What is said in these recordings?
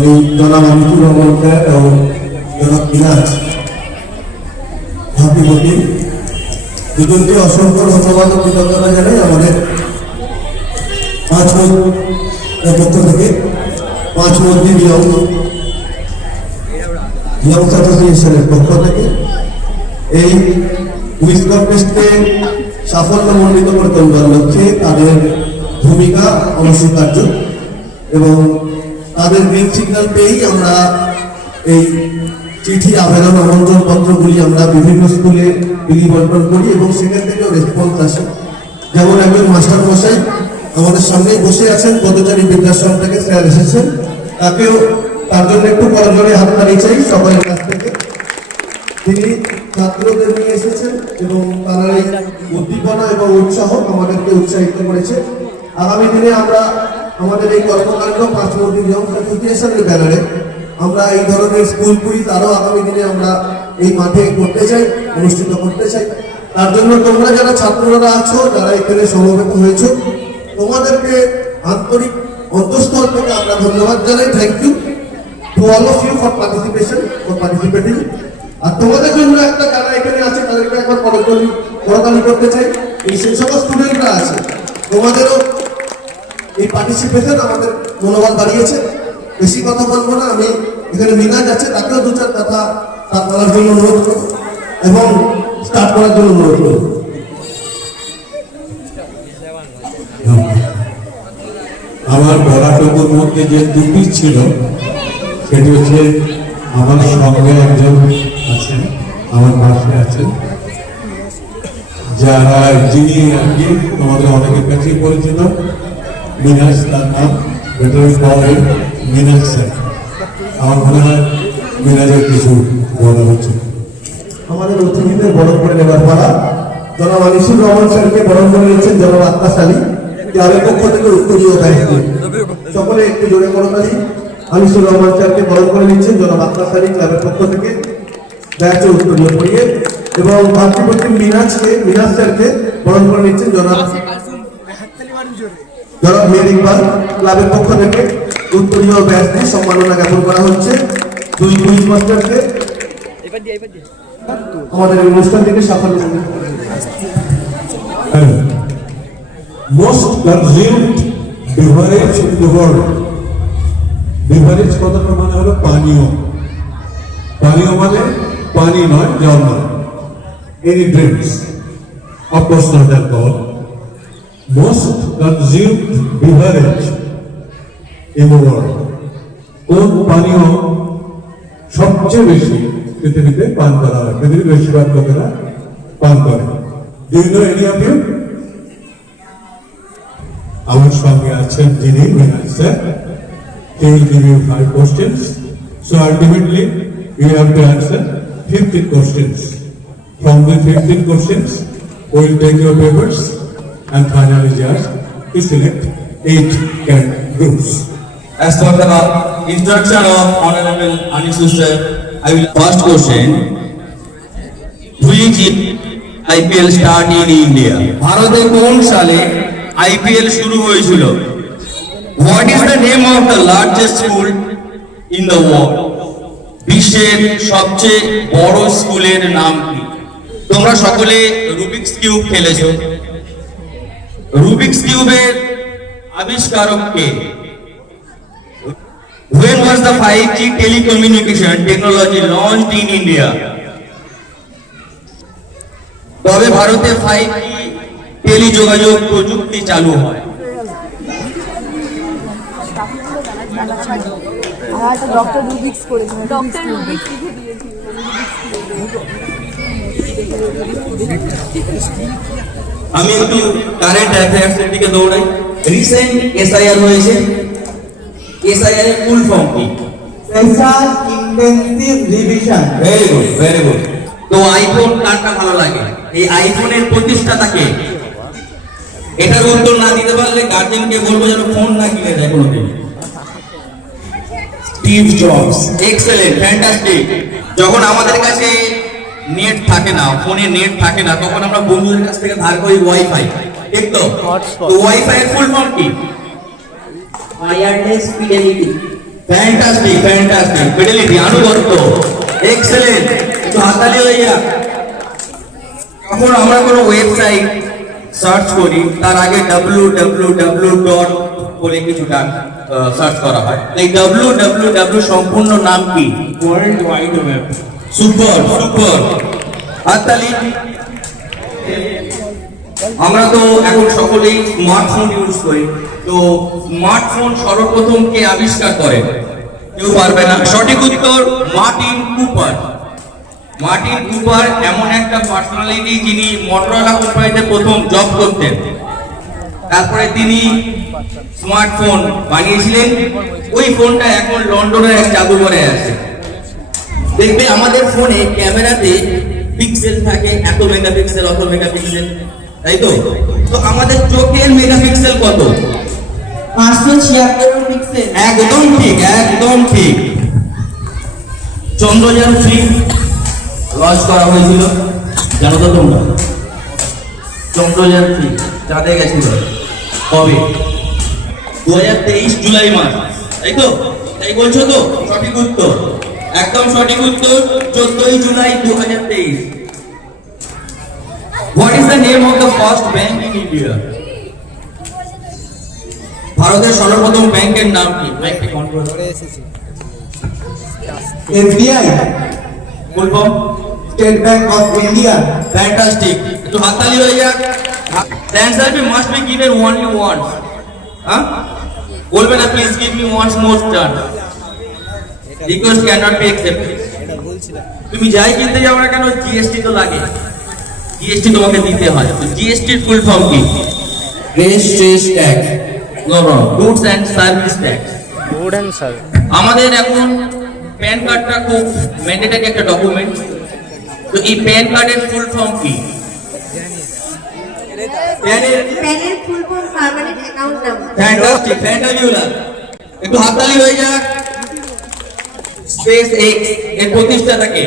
আমি জনাব আমিতুর এবং জনাব মিনাজ ভাবিমতি দুজনকে অসংখ্য ধন্যবাদ ও কৃতজ্ঞতা জানাই আমাদের পাঁচ পক্ষ থেকে। পাঁচ মন্ত্রী নিয়ম নিয়ম অ্যাসোসিয়েশনের পক্ষ থেকে। এই কুইজ কন্টেস্টে সাফল্যমণ্ডিত করে তোলবার লক্ষ্যে তাদের ভূমিকা অনস্বীকার্য এবং তাদের গ্রিন সিগন্যাল পেয়েই আমরা এই চিঠি, আবেদন, আমন্ত্রণ পত্রগুলি আমরা বিভিন্ন স্কুলে বিলি বন্টন করি এবং সেখান থেকেও রেসপন্স আসে। যেমন একজন মাস্টার মশাই আমাদের সামনেই বসে আছেন, পদচারী বিদ্যাশ্রম থেকে স্যার এসেছেন। তাকেও, তার জন্য একটু করজোরে হাততালি চাই সকলের কাছ থেকে। তিনি ছাত্রদের নিয়ে এসেছেন এবং তারা এই উদ্দীপনা এবং উৎসাহ আমাদেরকে উৎসাহিত করেছে। আগামী দিনে আমরা আমাদের এই কর্মকাণ্ড পাঁচমন্ত্রী নিয়ম অ্যাসোসিয়েশনের ব্যানারে আমরা এই ধরনের স্কুল কুইজ আরও আগামী দিনে আমরা এই মাঠে করতে চাই, অনুষ্ঠিত করতে চাই। তার জন্য তোমরা যারা ছাত্ররা আছো, যারা এখানে সমবেত হয়েছো, তোমাদেরকে আন্তরিক অন্তঃস্থল থেকে আমরা ধন্যবাদ জানাই। Thank you to all of you for participation for participating আর তোমাদের জন্য একটা যারা এখানে আছে, তাদেরকে একবার করতালি করতে চাই। এই সেই সকল স্টুডেন্টরা আছে, তোমাদেরও এই পার্টিসিপেশন আমাদের মনোবল বাড়িয়েছে। বেশি কথা বলব না, আমি এখানে মিনাজ আছে তাকেও দু চার কথা তার বলার জন্য অনুরোধ করব এবং স্টার্ট করার জন্য অনুরোধ করব। আমার গলাটুকুর মধ্যে যে টুপি ছিল, সেটি হচ্ছে আমার সঙ্গে একজন আছেন, আমার পাশে আছেন। যারা যিনি আর কি তোমাদের অনেকের কাছেই পরিচিত মিনাজ তার নাম বেটারি পাওয়ার মিনাজ স্যার। আমার মনে হয় মিনাজের কিছু বলা হচ্ছে। আমাদের অতিথিদের বরণ করে নেবার পালা। জনাব আনিসুর রহমান স্যারকে বরণ করে নিচ্ছেন জনাব আক্কাস আলী। ক্লাবের পক্ষ থেকে উত্তরীয় দায়িত্ব সকলে একটু জোরে করতালি। আনিসুর রহমান স্যারকে বরণ করে নিচ্ছেন জনাব আক্কাস আলী ক্লাবের পক্ষ থেকে। দায়িত্ব উত্তরীয় পড়িয়ে। এবং মাতৃপতি মিনাজকে মিনাজ স্যারকে বরণ করে নিচ্ছেন জনাব জনাব মেয়ের ইকবাল ক্লাবের পক্ষ থেকে উত্তরীয় ব্যাচ দিয়ে সম্মাননা জ্ঞাপন করা হচ্ছে। দুই কুইজ মাস্টারকে আমাদের অনুষ্ঠান থেকে সাফল্য most consumed beverage in the world beverage কথাটার মানে হলো পানীয়। পানীয় মানে পানি নয়, জল নয়। Any drinks of course not alcohol most consumed beverage in the world কোন পানীয় সবচেয়ে বেশি পৃথিবীতে পান করা হয় পৃথিবীর বেশিরভাগ লোকেরা পান করে any of you? আমার সঙ্গে আছেন যিনি sir he will give you five questions so ultimately you have to answer 15 questions from the 15 questions we will take your papers and finally judge to select eight can groups As per the instruction of Honorable Anisu sir, I will first question. Which IPL start in India? ভারতে কোন সালে IPL শুরু হয়েছিল? What is the name of the largest school in the world? বিশ্বের সবচেয়ে বড় স্কুলের নাম কি? তোমরা সকলে রুবিক্স কিউব খেলেছো রুবিক্স কিউবের আবিষ্কারক কে When was the 5G telecommunication technology launched in India? তবে ভারতে 5G টেলিযোগাযোগ প্রযুক্তি চালু হয় ডক্টর রুবিক্স করেছে ডক্টর রুবিক্স লিখে দিয়েছি আমি একটু কারেন্ট অ্যাফেয়ার্স এর দিকে দৌড়াই। রিসেন্ট এসআইআর হয়েছে। এসআইআর এর ফুল ফর্ম কি? Special Intensive Revision. Very good very good তো আইফোন কারটা ভালো লাগে। এই আইফোনের প্রতিষ্ঠাতাকে এটার উত্তর না দিতে পারলে গার্জেনকে বলব যেন ফোন না কিনে দেয় কোনোদিন। স্টিভ জবস এক্সেলেন্ট ফ্যান্টাস্টিক যখন আমাদের কাছে নেট থাকে না ফোনে নেট থাকে না তখন আমরা বন্ধুদের কাছ থেকে ধার করি ওয়াইফাই ঠিক তো? তো ওয়াইফাই এর ফুল ফর্ম কি? Wireless Fidelity. Fantastic fantastic fidelity আনুগত্য এক্সেলেন্ট একটু হাতালি হয়ে যাক। যখন আমরা কোনো ওয়েবসাইট সার্চ করি তার আগে ডাব্লিউ ডাব্লিউ ডাব্লিউ ডট বলে কিছুটা সার্চ করা হয়। এই ডাব্লিউ ডাব্লিউ ডাব্লিউ সম্পূর্ণ নাম কি? World wide web super super. হাততালি আমরা তো এখন সকলেই স্মার্টফোন ইউজ করি। তো স্মার্টফোন সর্বপ্রথম কে আবিষ্কার করে কেউ পারবে না। সঠিক উত্তর, মার্টিন কুপার। মার্টিন কুপার এমন একটা পার্সোনালিটি যিনি মটোরোলা কোম্পানিতে প্রথম জব করতেন। তারপরে তিনি স্মার্টফোন বানিয়েছিলেন। ওই ফোনটা এখন লন্ডনের এক জাদুঘরে আছে। দেখবে আমাদের ফোনে ক্যামেরাতে পিক্সেল থাকে এত মেগাপিক্সেল অত মেগাপিক্সেল তাই তো? তো আমাদের চোখের মেগাপিক্সেল কত? পাঁচশো ছিয়াত্তর পিক্সেল একদম ঠিক একদম ঠিক। চন্দ্রযান থ্রি লঞ্চ করা হয়েছিল জানো তো তোমরা? চন্দ্রযান থ্রি চাঁদে গেছিল। কবে? দু হাজার তেইশ জুলাই মাস তাই তো? তাই বলছো তো? সঠিক উত্তর। একদম সঠিক উত্তর চোদ্দই জুলাই দু হাজার তেইশ। What is the name of the first bank in India ভারতের সর্বপ্রথম ব্যাংকের নাম কি? মাইকটা control SBI full form State Bank of India fantastic একটু হাততালি হয়ে যাক। The answer be must be given only once. হ্যাঁ? বলবে না please give me once more chance request can not be accepted তুমি যাই কিনতে যাও না কেন জিএসটি তো লাগে। জিএসটি তোমাকে দিতে হয়। তো জিএসটির ফুল ফর্ম কি? Registration tax no no goods and service tax wooden sir আমাদের এখন প্যান কার্ডটা খুব ম্যান্ডেটারি একটা ডকুমেন্ট তো এই প্যান কার্ডের ফুল ফর্ম কি? প্যানের প্যানের full form permanent account number fantastic fantabulous একটু হাততালি হয়ে যাক। স্পেস এক্সের প্রতিষ্ঠাতাকে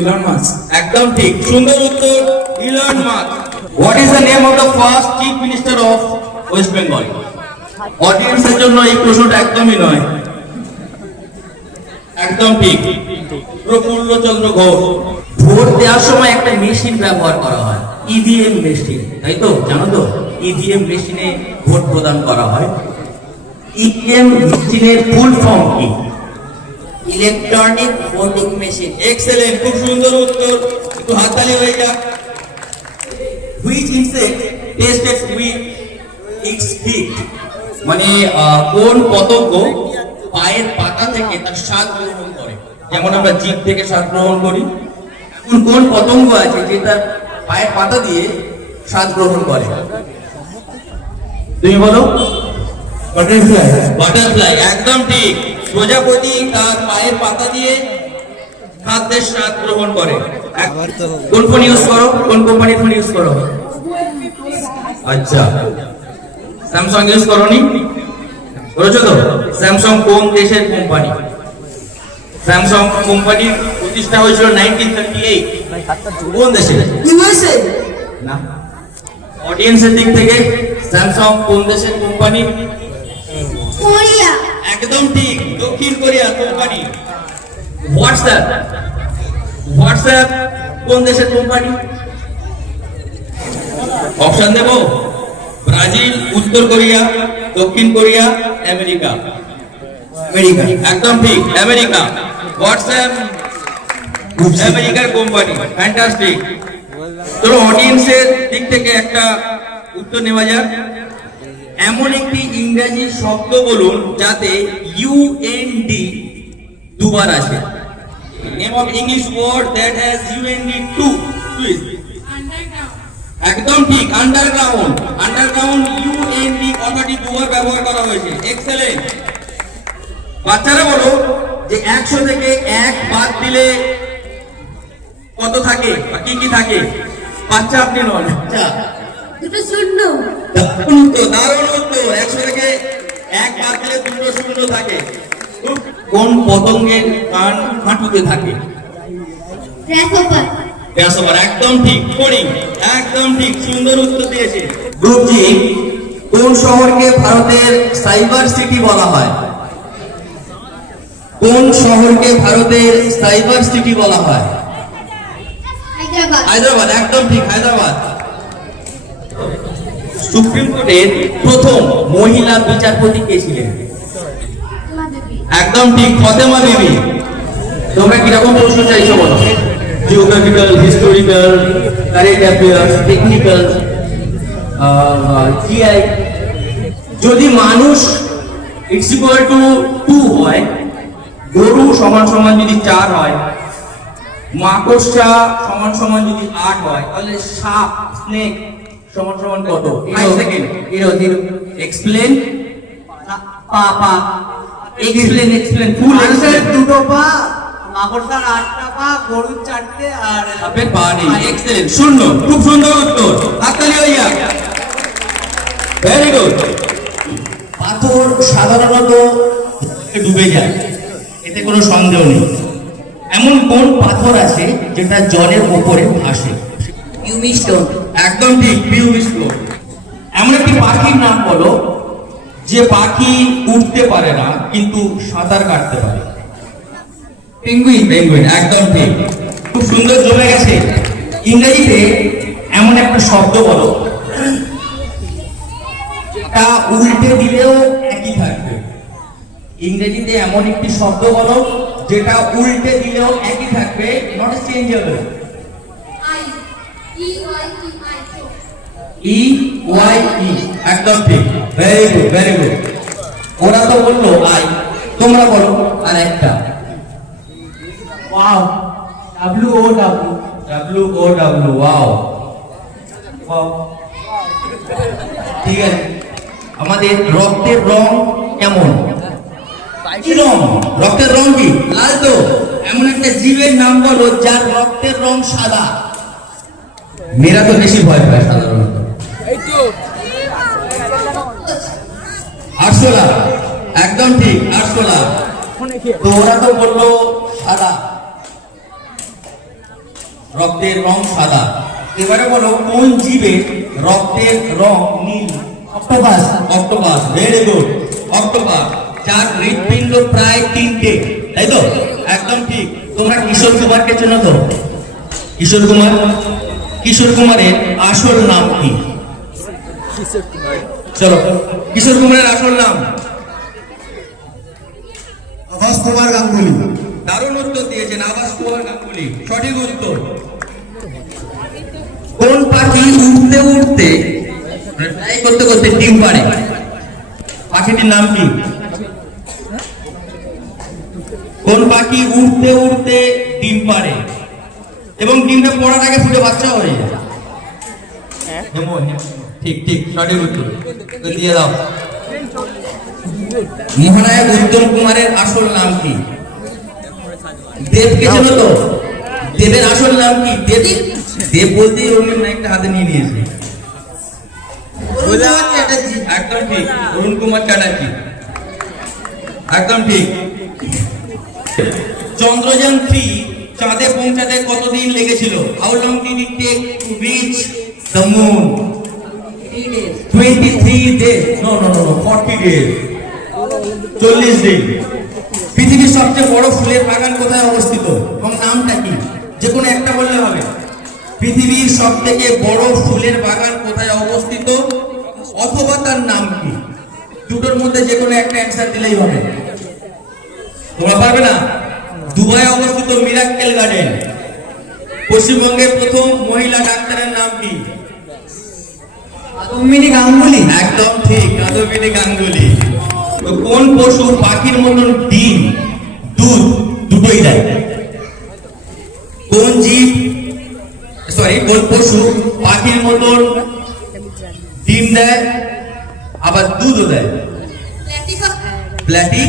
ইলন মাস্ক একদম ঠিক। সুন্দর উত্তর Elon Musk what is the name of the first chief minister of West Bengal অডিয়েন্সের জন্য এই প্রশ্নটা একদমই নয়। একদম ঠিক। প্রফুল্ল চন্দ্র ঘোষ। ভোট দেওয়ার সময় একটা মেশিন ব্যবহার করা হয়। ইভিএম মেশিন তাই তো? জানো তো? ইভিএম মেশিনে ভোট প্রদান করা হয়। ইভিএম মেশিনের ফুল ফর্ম কি? Electronic voting machine. এক্সেলেন্ট খুব সুন্দর উত্তর। একটু হাততালি হয়ে যাক। Which insect tested with its feet মানে কোন পতঙ্গ পায়ের পাতা থেকে তার স্বাদ গ্রহণ করে? যেমন আমরা জিভ থেকে স্বাদ গ্রহণ করি। এখন কোন পতঙ্গ আছে যে তার পায়ের পাতা দিয়ে স্বাদ গ্রহণ করে? তুমি বলো? বাটারফ্লাই বাটারফ্লাই একদম ঠিক। প্রজাপতি তার পায়ের পাতা দিয়ে খাদ্যের স্বাদ গ্রহণ করে। কোন ফোন ইউজ করো? কোন কোম্পানির ফোন ইউজ করো? আচ্ছা। স্যামসাং ইউজ করোনি? করেছ তো? স্যামসাং কোন দেশের কোম্পানি স্যামসাং কোম্পানির প্রতিষ্ঠা হয়েছিল নাইনটিন থার্টি এইট কোন দেশে? ইউএসএ না। অডিয়েন্সের দিক থেকে স্যামসাং কোন দেশের কোম্পানি একদম ঠিক দক্ষিণ কোরিয়া কোম্পানি। হোয়াটসঅ্যাপ হোয়াটসঅ্যাপ কোন দেশের কোম্পানি? অপশন দেব। ব্রাজিল উত্তর কোরিয়া দক্ষিণ কোরিয়া আমেরিকা। আমেরিকা। একদম ঠিক আমেরিকা। হোয়াটসঅ্যাপ আমেরিকার কোম্পানি। ফ্যান্টাস্টিক চলো অডিয়েন্সের দিক থেকে একটা উত্তর নেওয়া যাক। এমন একটি ইংরেজি শব্দ বলুন যাতে ইউএনডি দুবার আসে। Name of English word that has UND two twist একদম ঠিক আন্ডারগ্রাউন্ড আন্ডারগ্রাউন্ড ইউএনডি কথাটি দুবার ব্যবহার করা হয়েছে। এক্সেলেন্ট বাচ্চারা বলো যে একশো থেকে এক বাদ দিলে কত থাকে বা কি কি থাকে? বাচ্চা আপনি নন। আচ্ছা দুটো শূন্য। দারুণ উত্তর দারুণ উত্তর একশো থেকে এক বাদ দিলে দুটো শূন্য থাকে। কোন পতঙ্গের কান হাঁটুতে থাকে। গ্রাসহপার একদম ঠিক। ফড়িং একদম ঠিক। সুন্দর উত্তর দিয়েছে। গ্রুপ জি কোন শহরকে ভারতের সাইবার সিটি বলা হয়? কোন শহরকে ভারতের সাইবার সিটি বলা হয়? হায়দ্রাবাদ। হায়দ্রাবাদ একদম ঠিক হায়দ্রাবাদ। সুপ্রিম কোর্টের প্রথম মহিলা বিচারপতি কে ছিলেন? একদম ঠিক, ফতেমা বিবি তোমরা কীরকম প্রশ্ন চাইছো বলো? Geographical historical current affairs technical GI যদি মানুষ ইটস ইকুয়াল টু টু হয়, গরু সমান সমান যদি চার হয়, মাকড়সা সমান সমান যদি আট হয়, তাহলে সাপ স্নেক সমান সমান কত? সেকেন্ড জিরো জিরো এক্সপ্লেন পা পা এক্সপ্লেন এক্সপ্লেন ফুল এক্সপ্লেন দুটো পা। মাকড়সার আটটা পা গরুর চারটে আর সাপের পা নেই। এক্সেলেন্ট শূন্য। খুব সুন্দর উত্তর। হাততালি হইয়া। ভেরি গুড পাথর সাধারণত ডুবে যায়। এতে কোনো সন্দেহ নেই। এমন কোন পাথর আছে যেটা জলের উপরে ভাসে? ইউমি স্টোন একদম ঠিক পিউ স্টোন এমন একটি পাখির নাম বলো, যে পাখি উঠতে পারে না, কিন্তু সাঁতার কাটতে পারে। পেঙ্গুইন পেঙ্গুইন একদম ঠিক। খুব সুন্দর জমে গেছে। ইংরেজিতে এমন একটা শব্দ বলো তা উল্টে দিলেও একই থাকবে। ইংরেজিতে এমন একটি শব্দ বলো, যেটা উল্টে দিলেও একই থাকবে। Not changeable I E Y T I E Y E একদম ঠিক। ভেরি গুড ভেরি গুড ওরা তো বলল আই তোমরা বলো আর একটা। Wow W O W W O W wow wow ঠিক আছে। আমাদের রক্তের রং কেমন? কি রং রক্তের রং কি? লাল তো। এমন একটা জীবের নাম বলো যার রক্তের রং সাদা। মেয়েরা তো বেশি ভয় পায় সাধারণত। আরশোলা একদম ঠিক আরশোলা তো ওরা তো বলল সাদা। রক্তের রং সাদা। এবারে বলো কোন জীবের রক্তের রং নীল? Octopus. Octopus very good octopus. যার হৃৎপিণ্ড প্রায় তিনটে তাই তো? একদম ঠিক। তোমরা কিশোর কুমারকে চেনো তো? কিশোর কুমার? কিশোর কুমারের আসল নাম কি? চলো কিশোর কুমারের আসল নাম? আভাস কুমার গাঙ্গুলি। দারুণ উত্তর দিয়েছেন আবাস কুমার গাঙ্গুলি। সঠিক উত্তর। কোন পাখি উঠতে উঠতে ট্রাই করতে করতে ডিম পারে পাখিটির নাম কি? কোন পাখি উঠতে উঠতে ডিম পারে এবং ডিমটা পড়ার আগে ফুটে বাচ্চা হয়ে যায়। হেমো। ঠিক ঠিক সঠিক উত্তর। দিয়ে দাও। মহানায়ক উত্তম কুমারের আসল নাম কি? দেবকে চেনো তো? দেবের আসল নাম কি? দেব দেব বলতেই অরুণ নায়কটা হাতে নিয়ে নিয়েছে। একদম ঠিক। অরুণ কুমার চ্যাটার্জি। একদম ঠিক। চন্দ্রযান থ্রি চাঁদে পৌঁছাতে কতদিন লেগেছিল? How long did it take to reach the moon 23 days. No no no no 40 days. চল্লিশ দিন। পৃথিবীর সবচেয়ে বড় ফুলের বাগান কোথায় অবস্থিত? এবং নামটা কি? যে কোনো একটা বললে হবে। পৃথিবীর সব থেকে বড় ফুলের বাগান কোথায় অবস্থিত? অথবা তার নাম কি? দুটোর মধ্যে যে কোনো একটা অ্যান্সার দিলেই হবে। তোমরা পারবে না? দুবাই অবস্থিত মিরাক্কেল গার্ডেন। পশ্চিমবঙ্গের প্রথম মহিলা ডাক্তারের নাম কি? তুমিনি গাঙ্গুলি? একদম ঠিক কাদম্বিনী গাঙ্গুলি। কোন পশু পাখির মতন ডিম, দুধ, দুটোই দেয়? কোন জীব সরি কোন পশু পাখির মতন ডিম দেয়, আবার দুধও দেয়? প্ল্যাটি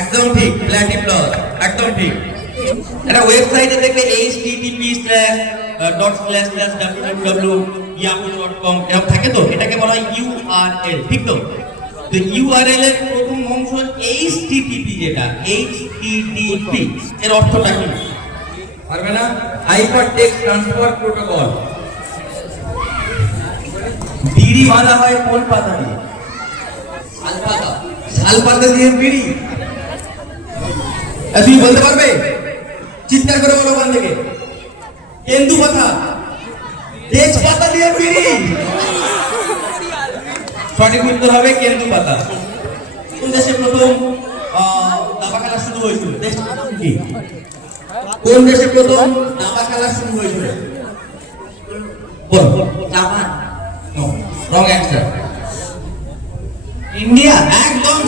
একদম ঠিক প্ল্যাটি প্লাস একদম ঠিক। এটা ওয়েবসাইটে দেখবে H http dot slash slash yahoo.com এরকম থাকে তো? এটাকে বলা হয় ইউআরএল ঠিক তো? তো ইউআরএল এর প্রথম অংশ http যেটা http এর অর্থটা কি? পারবে না? হাইপার টেক্সট ট্রান্সফার প্রোটোকল বিড়ি বাঁধা হয় কোন পাতা দিয়ে? শাল পাতা শাল পাতা দিয়ে বিড়ি? তুমি বলতে পারবে? চিৎকার করে বলো ওখান কেন্দু পাতা তেজপাতা দিয়ে বিড়ি। সঠিক উত্তর হবে কেন্দু পাতা কোন দেশে প্রথম দাবা খেলা শুরু হয়েছিল? কি? কোন দেশে প্রথম দাবা খেলা শুরু হয়েছিল? Wrong answer India. একদম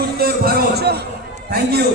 উত্তর ভারত থ্যাংক ইউ